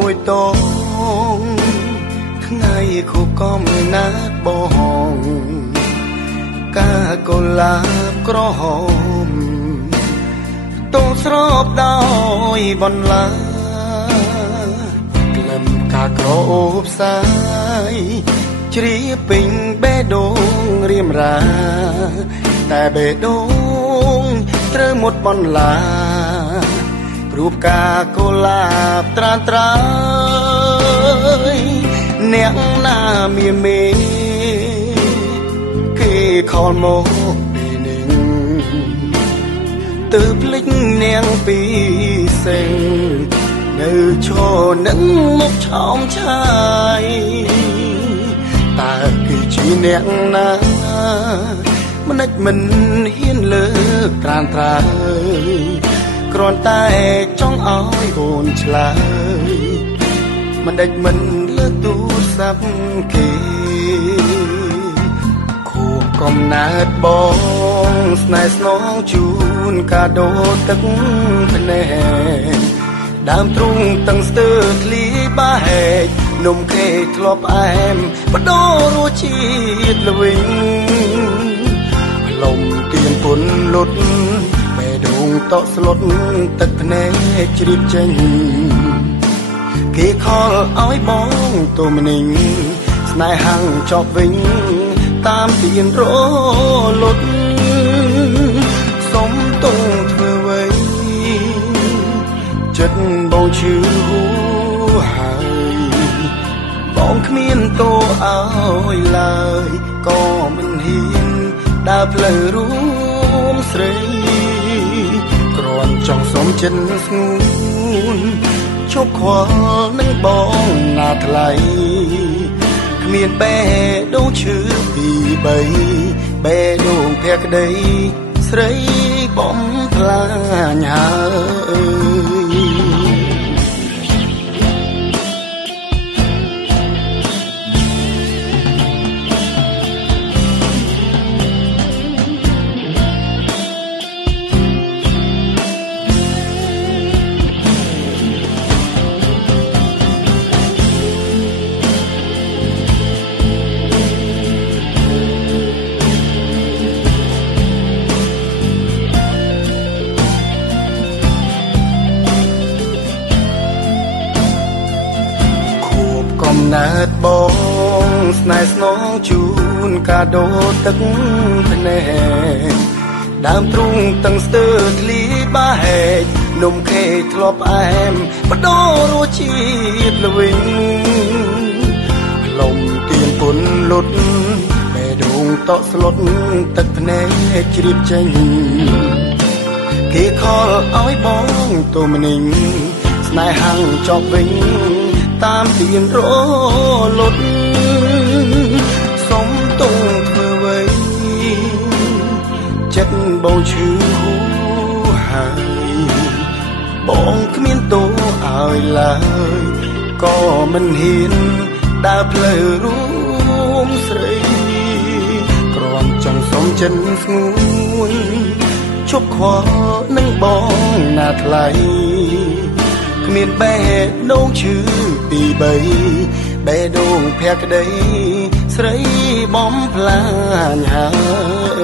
មួយតងថ្ងៃខួបកំណើតបងកាកុលាបក្រហមតូស្របដោយបន្លាក្លឹមកាក្រអូបសាយជ្រាពេញបេះដូងរៀមរាតែបេះដូងត្រូវមុតបន្លារូបកាកុលាបត្រានត្រើយអ្នកណាមានមេគេខលមកពីនឹងទៅភ្លេចនាងពីសេងនៅឈរនឹងមុខឆោមឆាយតើគេជាអ្នកណាមិនដេចមិនហ៊ានលើកត្រានត្រើយគ្រាន់តែចង់ឲ្យអូនឆ្លើយមិនដេចមិនលើកទូរស័ព្ទគេខួបកំណើតបងស្នេហ៍ស្នងជូនកាដូទឹកភ្នែកដើមទ្រូងតឹងស្ទើរធ្លីបាហែកនំខេកធ្លាប់អែមបដូររសជាតិល្វីងផ្លុំទៀនពុនលុតដងតក់ស្លុតទឹកភ្នែកជ្រាបចេញគេខលឲ្យបងទូមនិញស្នេហាំងចប់វិញតាមទៀនរលត់សុំទងធ្វើໄວចិត្តបងឈឺហើយបងគ្មានតួឲ្យឡើយក៏មិនហ៊ានដើរផ្លូវរួមស្រីគ្រាន់ចង់សុំចិនស្ងួនជប់ខ្វល់នឹងបងណាថ្លៃគ្មានបេះដូងឈឺពី3បេះដូងភក្តីស្រីបំផ្លាញហើយកំណើតបងស្នេហ៍ស្នងជូនកាដូទឹកភ្នែកដើមទ្រូងតឹងស្ទើរធ្លីបាហែកនំខេកធ្លាប់អែមបដូររសជាតិល្វីងផ្លុំទៀនពុនលុតបេះដូងតក់ស្លុតទឹកភ្នែកជ្រាបចេញគេខលឲ្យបងទូមនិញស្នេហាំងចប់វិញតាមទៀនរលត់សុំទងធ្វើໄວចិត្តបងឈឺហើយបងគ្មានតួឲ្យឡើយក៏មិនហ៊ានដើរផ្លូវរួមស្រីគ្រាន់ចង់សុំចិនស្ងួនជប់ខ្វល់នឹងបងណាថ្លៃគ្មានបេះដូងឈឺពី3បេះដូងភក្តីស្រីបំផ្លាញហើយ